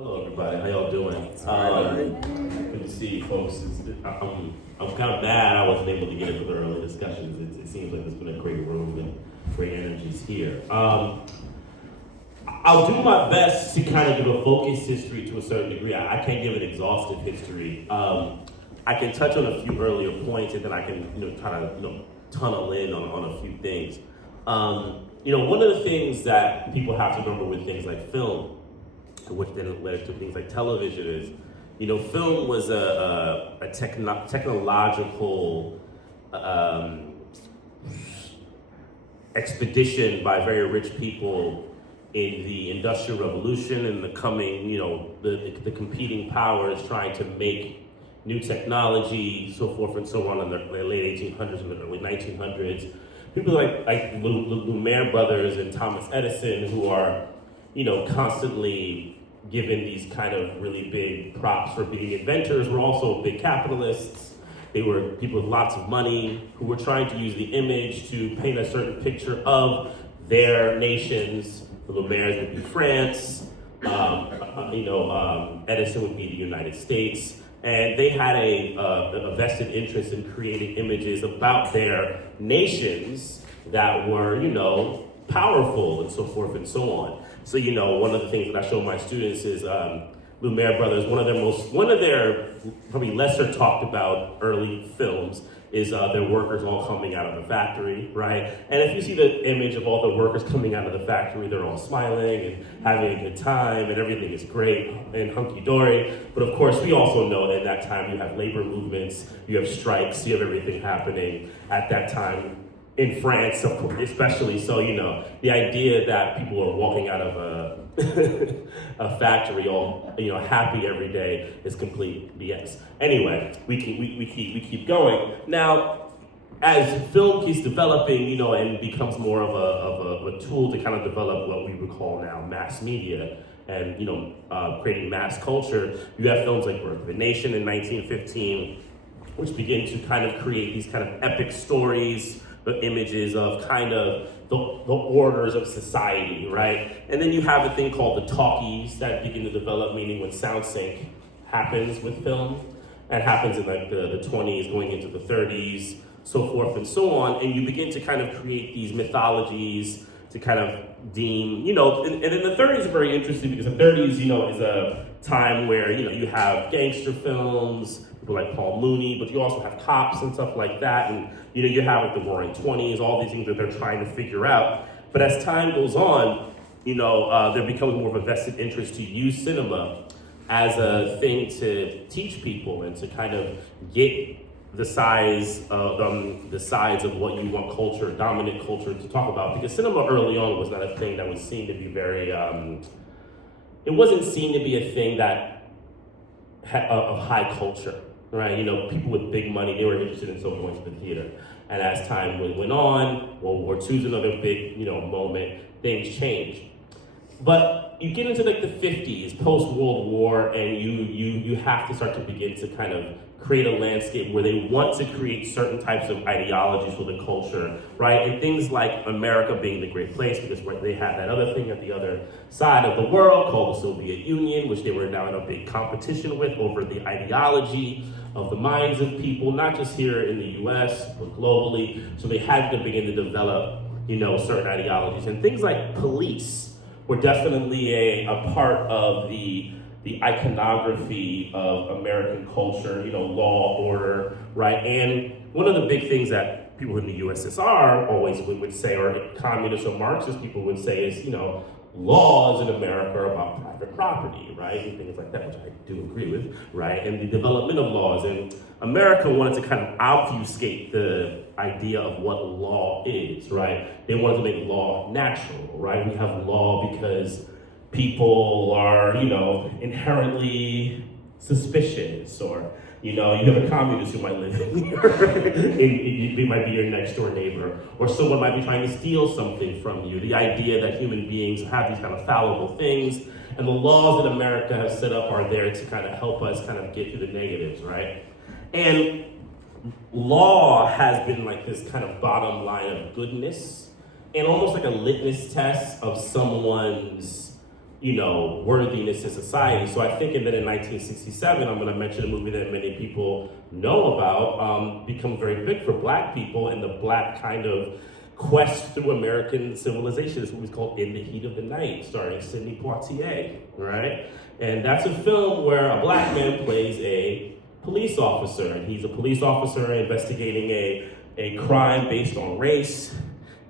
Hello, everybody. How y'all doing? Good to see you, folks. I'm kind of mad I wasn't able to get into the early discussions. It seems like it's been a great room and great energies here. I'll do my best to kind of give a focused history to a certain degree. I can't give an exhaustive history. I can touch on a few earlier points, and then I can, kind of, tunnel in on a few things. One of the things that people have to remember with things like film, which then led to things like television, is, film was a technological expedition by very rich people in the Industrial Revolution and the coming, the competing powers trying to make new technology, so forth and so on in the late 1800s and the early 1900s. People like Lumiere brothers and Thomas Edison, who are, constantly given these kind of really big props for being inventors, were also big capitalists. They were people with lots of money who were trying to use the image to paint a certain picture of their nations. The Lumieres would be France, Edison would be the United States. And they had a vested interest in creating images about their nations that were, powerful and so forth and so on. So, one of the things that I show my students is Lumiere brothers, one of their probably lesser talked about early films is their workers all coming out of the factory, right? And if you see the image of all the workers coming out of the factory, they're all smiling and having a good time and everything is great and hunky-dory. But of course, we also know that at that time you have labor movements, you have strikes, you have everything happening at that time in France, of course, especially. So, the idea that people are walking out of a factory all, happy every day is complete BS. Anyway, we keep going. Now, as film keeps developing, and becomes more of a tool to kind of develop what we would call now mass media and, creating mass culture, you have films like Birth of a Nation in 1915, which begin to kind of create these kind of epic stories, the images of kind of the orders of society, right? And then you have a thing called the talkies that begin to develop, meaning when sound sync happens with film. That happens in like the 20s, going into the 30s, so forth and so on. And you begin to kind of create these mythologies to kind of deem, and in the 30s are very interesting because the 30s, is a time where, you have gangster films, people like Paul Mooney, but you also have cops and stuff like that. And, you have like the Roaring 20s, all these things that they're trying to figure out. But as time goes on, there becomes more of a vested interest to use cinema as a thing to teach people and to kind of get the sides of what you want culture, dominant culture, to talk about. Because cinema early on was not a thing that was seen to be very, it wasn't seen to be a thing that of high culture, right? People with big money, they were interested in going to the theater. And as time went on, World War II is another big, moment, things changed. But you get into like the 50s, post-World War, and you have to start to begin to kind of create a landscape where they want to create certain types of ideologies for the culture, right? And things like America being the great place, because they had that other thing at the other side of the world called the Soviet Union, which they were now in a big competition with over the ideology of the minds of people, not just here in the US, but globally. So they had to begin to develop, certain ideologies. And things like police were definitely a part of the iconography of American culture, law, order, right? And one of the big things that people in the USSR always would say, or communist or Marxist people would say is, laws in America are about private property, right? And things like that, which I do agree with, right? And the development of laws. And America wanted to kind of obfuscate the idea of what law is, right? They wanted to make law natural, right? We have law because people are, inherently suspicious, or, you have a communist who might live they might be your next door neighbor, or someone might be trying to steal something from you. The idea that human beings have these kind of fallible things, and the laws that America has set up are there to kind of help us kind of get through the negatives, right? And law has been like this kind of bottom line of goodness, and almost like a litmus test of someone's worthiness in society. So I think that in 1967, I'm going to mention a movie that many people know about, become very big for Black people and the Black kind of quest through American civilization. This movie's called In the Heat of the Night, starring Sidney Poitier, right? And that's a film where a Black man plays a police officer, and he's a police officer investigating a crime based on race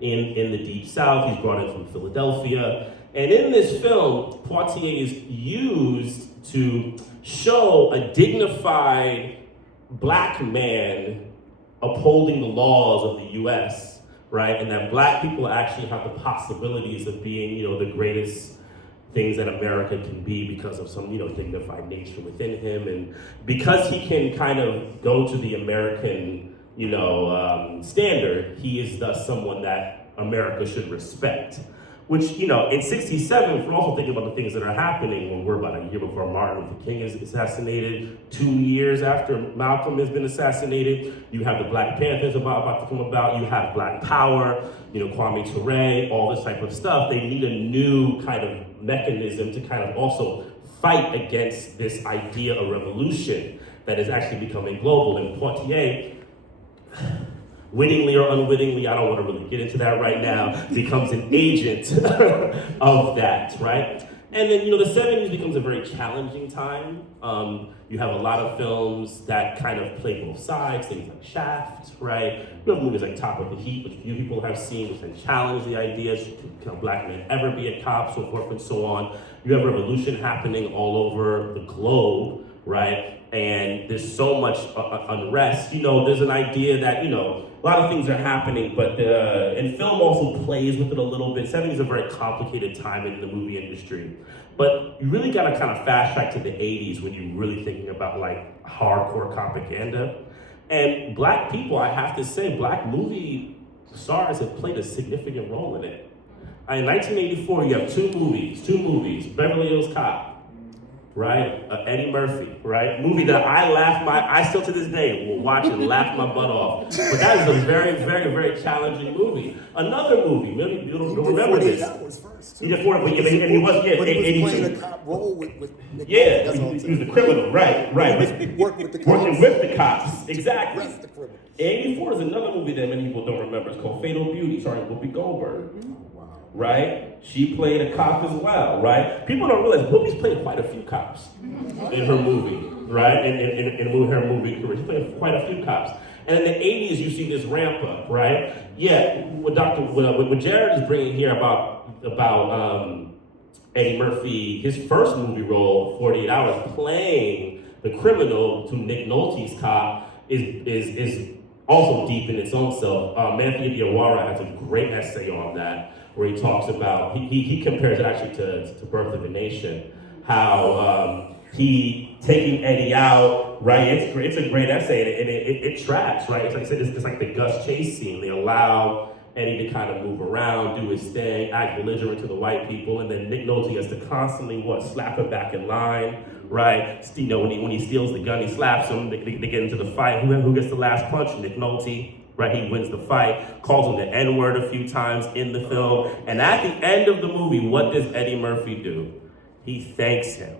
in the Deep South. He's brought in from Philadelphia. And in this film, Poitier is used to show a dignified Black man upholding the laws of the US, right? And that Black people actually have the possibilities of being, the greatest things that America can be because of some, dignified nature within him. And because he can kind of go to the American, standard, he is thus someone that America should respect. Which, in 67, we're also thinking about the things that are happening when we're about a year before Martin Luther King is assassinated, 2 years after Malcolm has been assassinated. You have the Black Panthers about to come about. You have Black Power, Kwame Ture, all this type of stuff. They need a new kind of mechanism to kind of also fight against this idea of revolution that is actually becoming global. And Poitier, wittingly or unwittingly, I don't want to really get into that right now, becomes an agent of that, right? And then, the 70s becomes a very challenging time. You have a lot of films that kind of play both sides, things like Shaft, right? You have movies like Top of the Heat, which few people have seen, which then challenge the idea, can a Black man ever be a cop, so forth and so on. You have revolution happening all over the globe, right? And there's so much unrest. There's an idea that, a lot of things are happening, but and film also plays with it a little bit. 70s is a very complicated time in the movie industry. But you really gotta kind of fast track to the 80s when you're really thinking about like hardcore Copaganda. And Black people, I have to say, Black movie stars have played a significant role in it. In 1984, you have two movies, Beverly Hills Cop, right? Eddie Murphy, right? Movie that I still to this day will watch and laugh my butt off. But that is a very, very, very challenging movie. Another movie, maybe you don't remember this. Hours first, he did 48 hours, and he was, but he was playing a cop role with Nick he was the criminal, right. Working with the cops. Working with the cops, exactly. Arrest the criminal. 84 is another movie that many people don't remember. It's called Fatal Beauty, starring Whoopi Goldberg. Right? She played a cop as well, right? People don't realize Whoopi's played quite a few cops in her movie, right? In her movie career. She played quite a few cops. And in the 80s, you see this ramp up, right? Yeah, what Jared is bringing here about Eddie Murphy, his first movie role, 48 Hours, playing the criminal to Nick Nolte's cop is also deep in its own self. Matthew Diawara has a great essay on that, where he talks about, he compares it actually to Birth of a Nation, how he taking Eddie out, right? It's a great essay, and it tracks, right? It's like I said, it's like the Gus Chase scene. They allow Eddie to kind of move around, do his thing, act belligerent to the white people, and then Nick Nolte has to constantly, slap him back in line, right? When he steals the gun, he slaps him, they get into the fight. Who gets the last punch? Nick Nolte. Right, he wins the fight, calls him the N-word a few times in the film, and at the end of the movie, what does Eddie Murphy do? He thanks him.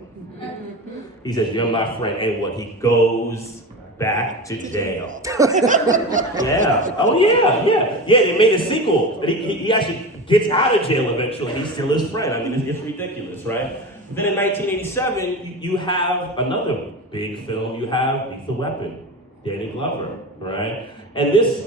He says, "You're my friend," and what? He goes back to jail. Yeah. Oh yeah. They made a sequel, and he actually gets out of jail eventually. He's still his friend. I mean, it's ridiculous, right? Then in 1987, you have another big film. You have Lethal Weapon, Danny Glover, right? And this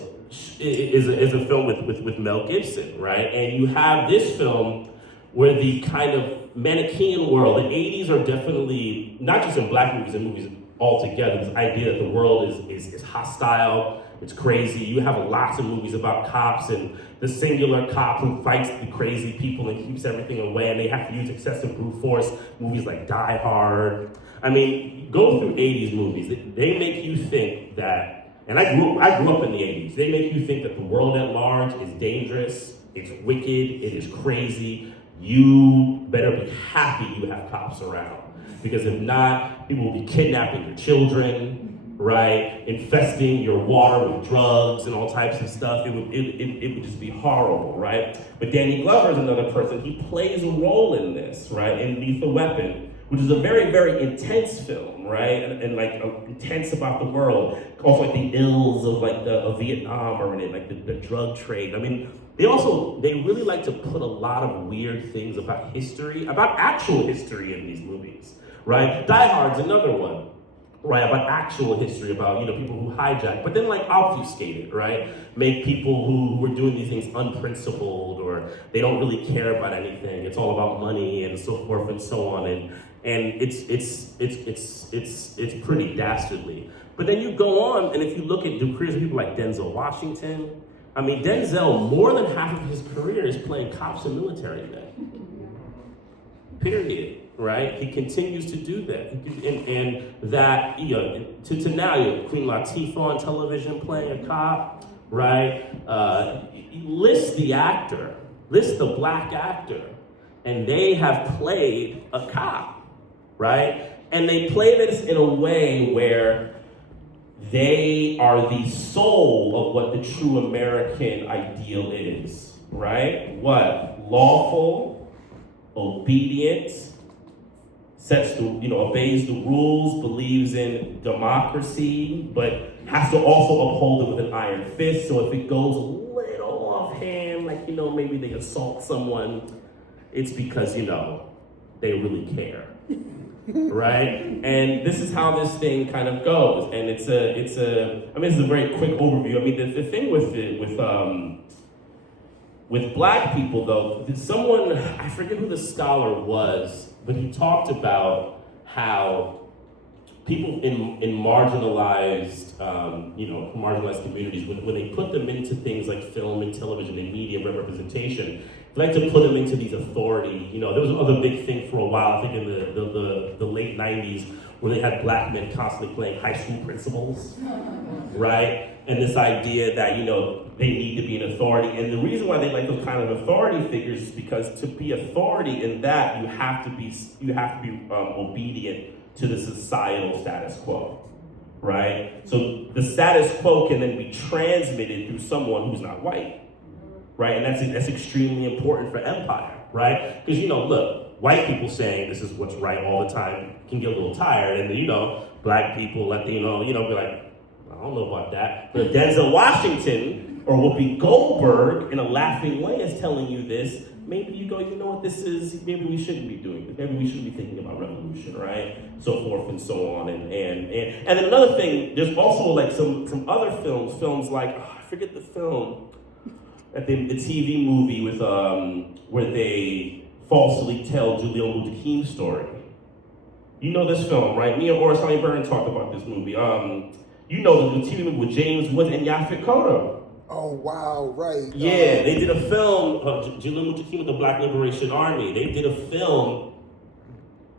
is a film with Mel Gibson, right? And you have this film where the kind of Manichaean world, the 80s are definitely, not just in Black movies and movies altogether, this idea that the world is hostile, it's crazy. You have lots of movies about cops and the singular cop who fights the crazy people and keeps everything away, and they have to use excessive brute force. Movies like Die Hard. I mean, go through 80s movies. They make you think that, and I grew up in the 80s. They make you think that the world at large is dangerous, it's wicked, it is crazy. You better be happy you have cops around. Because if not, people will be kidnapping your children, right? Infesting your water with drugs and all types of stuff. It would just be horrible, right? But Danny Glover is another person. He plays a role in this, right? In Lethal Weapon, which is a very, very intense film, right? And like intense about the world. Also like the ills of like of Vietnam are in it, like the drug trade. I mean, they really like to put a lot of weird things about history, about actual history in these movies, right? Die Hard's another one, right? About actual history, about, you know, people who hijack, but then like obfuscate it, right? Make people who are doing these things unprincipled, or they don't really care about anything. It's all about money and so forth and so on, and it's pretty dastardly. But then you go on, and if you look at the careers of people like Denzel Washington, I mean, Denzel, more than half of his career is playing cops and military men. Period. Right? He continues to do that. And that, you know, to now, you know, Queen Latifah on television playing a cop, right? List the actor, list the black actor, and they have played a cop, right? And they play this in a way where they are the soul of what the true American ideal is, right? What? Lawful, obedient, obeys the rules, believes in democracy, but has to also uphold it with an iron fist. So if it goes a little offhand, like, you know, maybe they assault someone, it's because, you know, they really care. Right? And this is how this thing kind of goes. And it's a very quick overview. I mean, the thing with black people, though, someone, I forget who the scholar was, but he talked about how people in marginalized, marginalized communities, when they put them into things like film and television and media representation, they like to put them into these authority. You know, there was another big thing for a while, I think in the late 90s, where they had black men constantly playing high school principals, right? And this idea that, you know, they need to be an authority. And the reason why they like those kind of authority figures is because to be authority in that, you have to be obedient to the societal status quo, right? So the status quo can then be transmitted through someone who's not white, right? And that's extremely important for empire, right? Because, you know, look, white people saying this is what's right all the time can get a little tired, and, you know, black people let the, be like, I don't know about that. But Denzel Washington or Whoopi Goldberg in a laughing way is telling you this, maybe you go, you know what this is, maybe we shouldn't be doing this. Maybe we should be thinking about revolution, right? So forth and so on. And then another thing, there's also like some other films like, I forget the film, the TV movie with where they falsely tell Julian Luther King's story. You know this film, right? Me and Orasami Byrne talked about this movie. You know the TV movie with James Woods and Yaphet Kotto. Oh, wow, right. Yeah, they did a film, Julian Luther King with the Black Liberation Army. They did a film,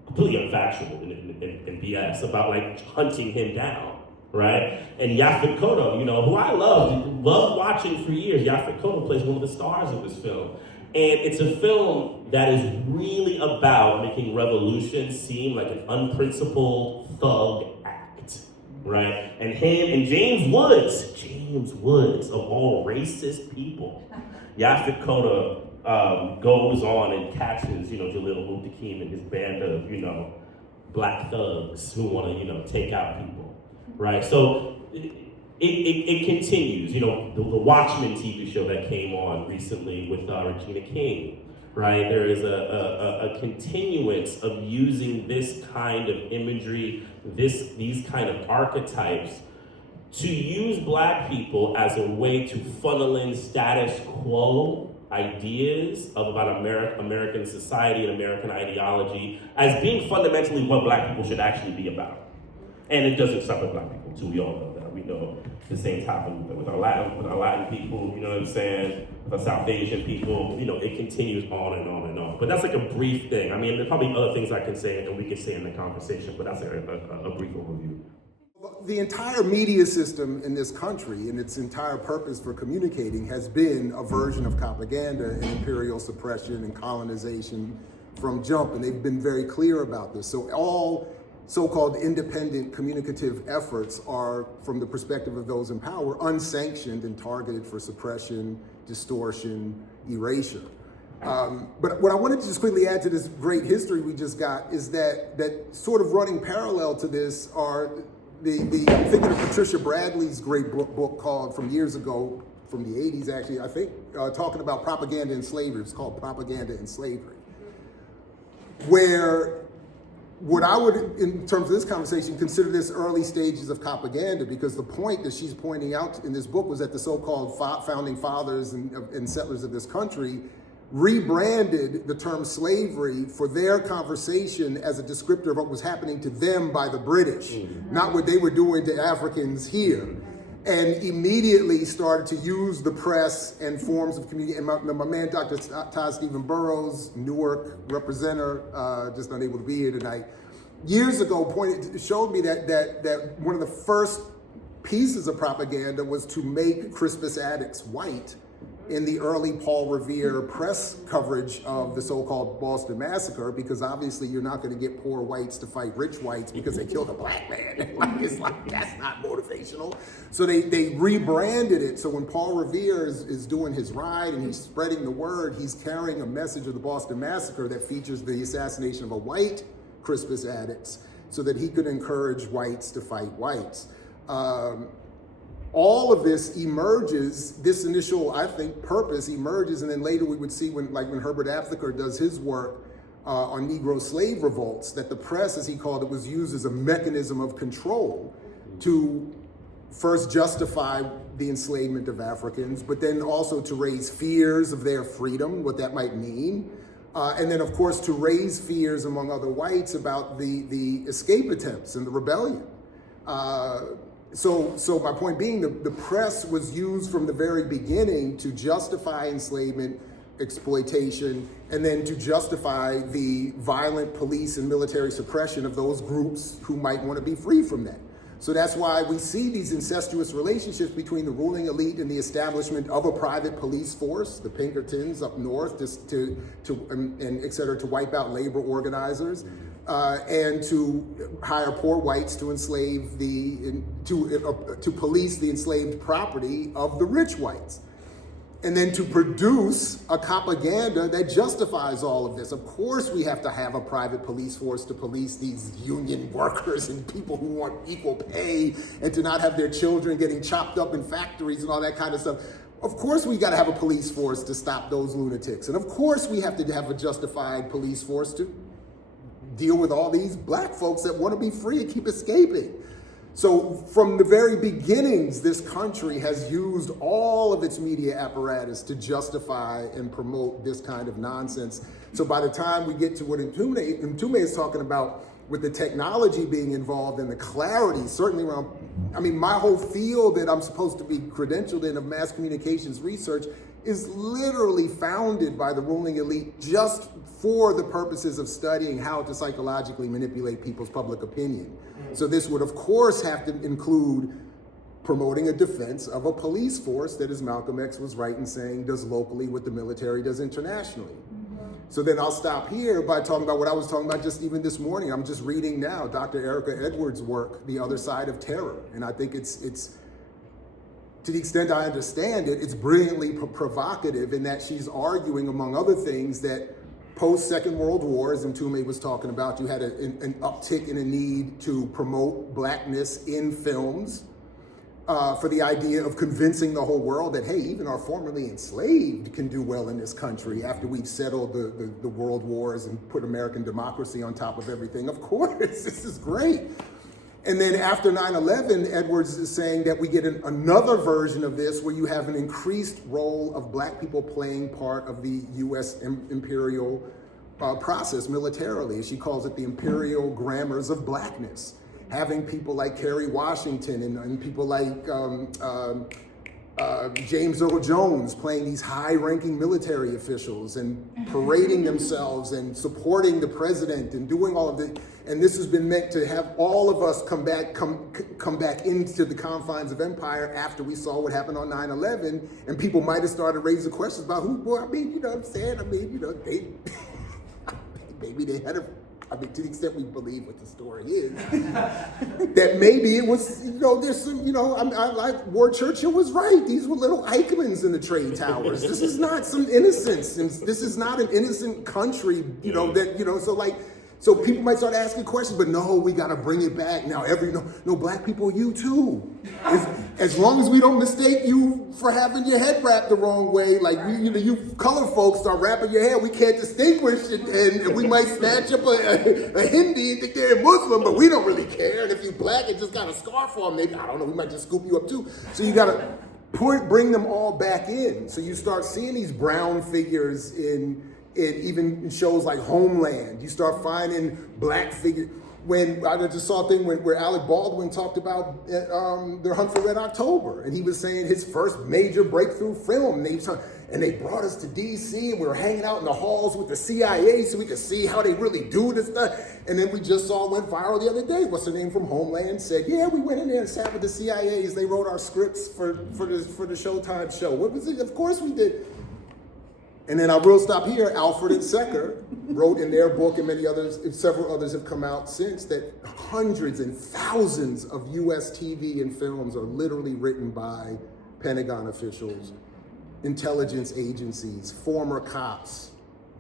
completely unfactual and BS, about like hunting him down, right? And Yaphet Kotto, you know, who I loved watching for years. Yaphet Kotto plays one of the stars of this film. And it's a film that is really about making revolution seem like an unprincipled thug act, right? And him and James Woods, of all racist people, Yaphet Kotto goes on and catches, Julian Luther King and his band of, black thugs who want to, take out people, right? So it continues, the Watchmen TV show that came on recently with Regina King, right? There is a continuance of using this kind of imagery, these kind of archetypes to use black people as a way to funnel in status quo ideas about American society and American ideology as being fundamentally what black people should actually be about. And it doesn't stop at black people too, we all know that. We know the same type with our Latin people, you know what I'm saying, with our South Asian people, it continues on and on and on. But that's like a brief thing. I mean, there's probably other things I can say and we can say in the conversation, but that's a brief overview. The entire media system in this country and its entire purpose for communicating has been a version of propaganda and imperial suppression and colonization from jump, and they've been very clear about this. So all so-called independent communicative efforts are, from the perspective of those in power, unsanctioned and targeted for suppression, distortion, erasure. But what I wanted to just quickly add to this great history we just got is that sort of running parallel to this are I'm thinking of Patricia Bradley's great book called, from years ago, from the 80s actually, I think, talking about propaganda and slavery. It's called Propaganda and Slavery. Where what I would, in terms of this conversation, consider this early stages of Copaganda, because the point that she's pointing out in this book was that the so-called founding fathers and settlers of this country rebranded the term slavery for their conversation as a descriptor of what was happening to them by the British, not what they were doing to Africans here. And immediately started to use the press and forms of communication. And my man, Dr. Todd Stephen Burrows, Newark representative, just unable to be here tonight, years ago showed me that one of the first pieces of propaganda was to make Crispus Attucks white in the early Paul Revere press coverage of the so-called Boston Massacre, because obviously you're not going to get poor whites to fight rich whites because they killed a black man. It's like, that's not motivational. So they rebranded it. So when Paul Revere is doing his ride and he's spreading the word, he's carrying a message of the Boston Massacre that features the assassination of a white Crispus Attucks so that he could encourage whites to fight whites. All of this emerges, this initial, I think, purpose emerges, and then later we would see when Herbert Aptheker does his work on Negro slave revolts, that the press, as he called it, was used as a mechanism of control to first justify the enslavement of Africans, but then also to raise fears of their freedom, what that might mean, and then, of course, to raise fears among other whites about the escape attempts and the rebellion. So my point being, the press was used from the very beginning to justify enslavement, exploitation, and then to justify the violent police and military suppression of those groups who might want to be free from that. So that's why we see these incestuous relationships between the ruling elite and the establishment of a private police force, the Pinkertons up north, and et cetera, to wipe out labor organizers. And to hire poor whites to enslave to police the enslaved property of the rich whites. And then to produce a propaganda that justifies all of this. Of course we have to have a private police force to police these union workers and people who want equal pay and to not have their children getting chopped up in factories and all that kind of stuff. Of course we got to have a police force to stop those lunatics. And of course we have to have a justified police force to deal with all these black folks that want to be free and keep escaping. So from the very beginnings, this country has used all of its media apparatus to justify and promote this kind of nonsense. So by the time we get to what Mtume is talking about, with the technology being involved and the clarity, certainly around, my whole field that I'm supposed to be credentialed in of mass communications research is literally founded by the ruling elite just for the purposes of studying how to psychologically manipulate people's public opinion. So this would, of course, have to include promoting a defense of a police force that, as Malcolm X was right in saying, does locally what the military does internationally. So then I'll stop here by talking about what I was talking about just even this morning. I'm just reading now Dr. Erica Edwards' work, The Other Side of Terror. And I think it's to the extent I understand it, it's brilliantly provocative in that she's arguing, among other things, that post-Second World War, as Mtume was talking about, you had an uptick in a need to promote blackness in films for the idea of convincing the whole world that, hey, even our formerly enslaved can do well in this country after we've settled the world wars and put American democracy on top of everything. Of course, this is great. And then after 9/11, Edwards is saying that we get another version of this where you have an increased role of black people playing part of the U.S. imperial process militarily. She calls it the imperial grammars of blackness. Having people like Kerry Washington and people like James Earl Jones playing these high-ranking military officials and parading themselves and supporting the president and doing all of the. And this has been meant to have all of us come back into the confines of empire after we saw what happened on 9/11, and people might have started raising questions about who. Well, you know what I'm saying? Maybe they had I mean, to the extent we believe what the story is, that maybe it was, there's some, Ward Churchill was right. These were little Eichmanns in the trade towers. This is not some innocence. And this is not an innocent country, so people might start asking questions, but no, we got to bring it back. Now, black people, you too. As long as we don't mistake you for having your head wrapped the wrong way, like you color folks start wrapping your hair, we can't distinguish it, and we might snatch up a Hindi and think they're a Muslim, but we don't really care. And if you black and just got a scarf on, maybe, I don't know, we might just scoop you up too. So you got to bring them all back in. So you start seeing these brown figures in even shows like Homeland. You start finding black figures. When I just saw a thing where Alec Baldwin talked about their Hunt for Red October, and he was saying his first major breakthrough film, and they brought us to DC, and we were hanging out in the halls with the CIA so we could see how they really do this stuff. And then we just went viral the other day. What's her name from Homeland said, yeah, we went in there and sat with the CIAs. They wrote our scripts for the Showtime show. What was it? Of course we did. And then I will stop here. Alfred and Secker wrote in their book, and several others have come out since, that hundreds and thousands of US TV and films are literally written by Pentagon officials, intelligence agencies, former cops,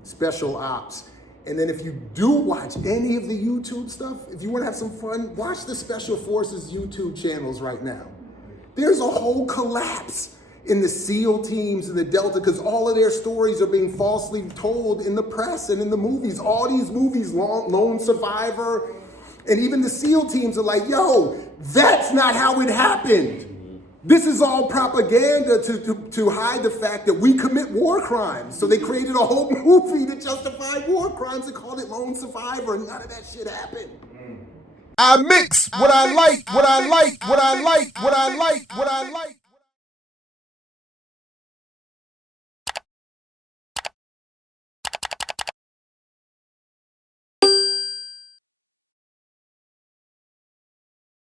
special ops. And then if you do watch any of the YouTube stuff, if you want to have some fun, watch the Special Forces YouTube channels right now. There's a whole collapse in the SEAL teams and the Delta, because all of their stories are being falsely told in the press and in the movies. All these movies, Lone Survivor, and even the SEAL teams are like, yo, that's not how it happened. This is all propaganda to hide the fact that we commit war crimes. So they created a whole movie to justify war crimes and called it Lone Survivor, and none of that shit happened. I mix what I like, what I like, what I like, what I like, what I like.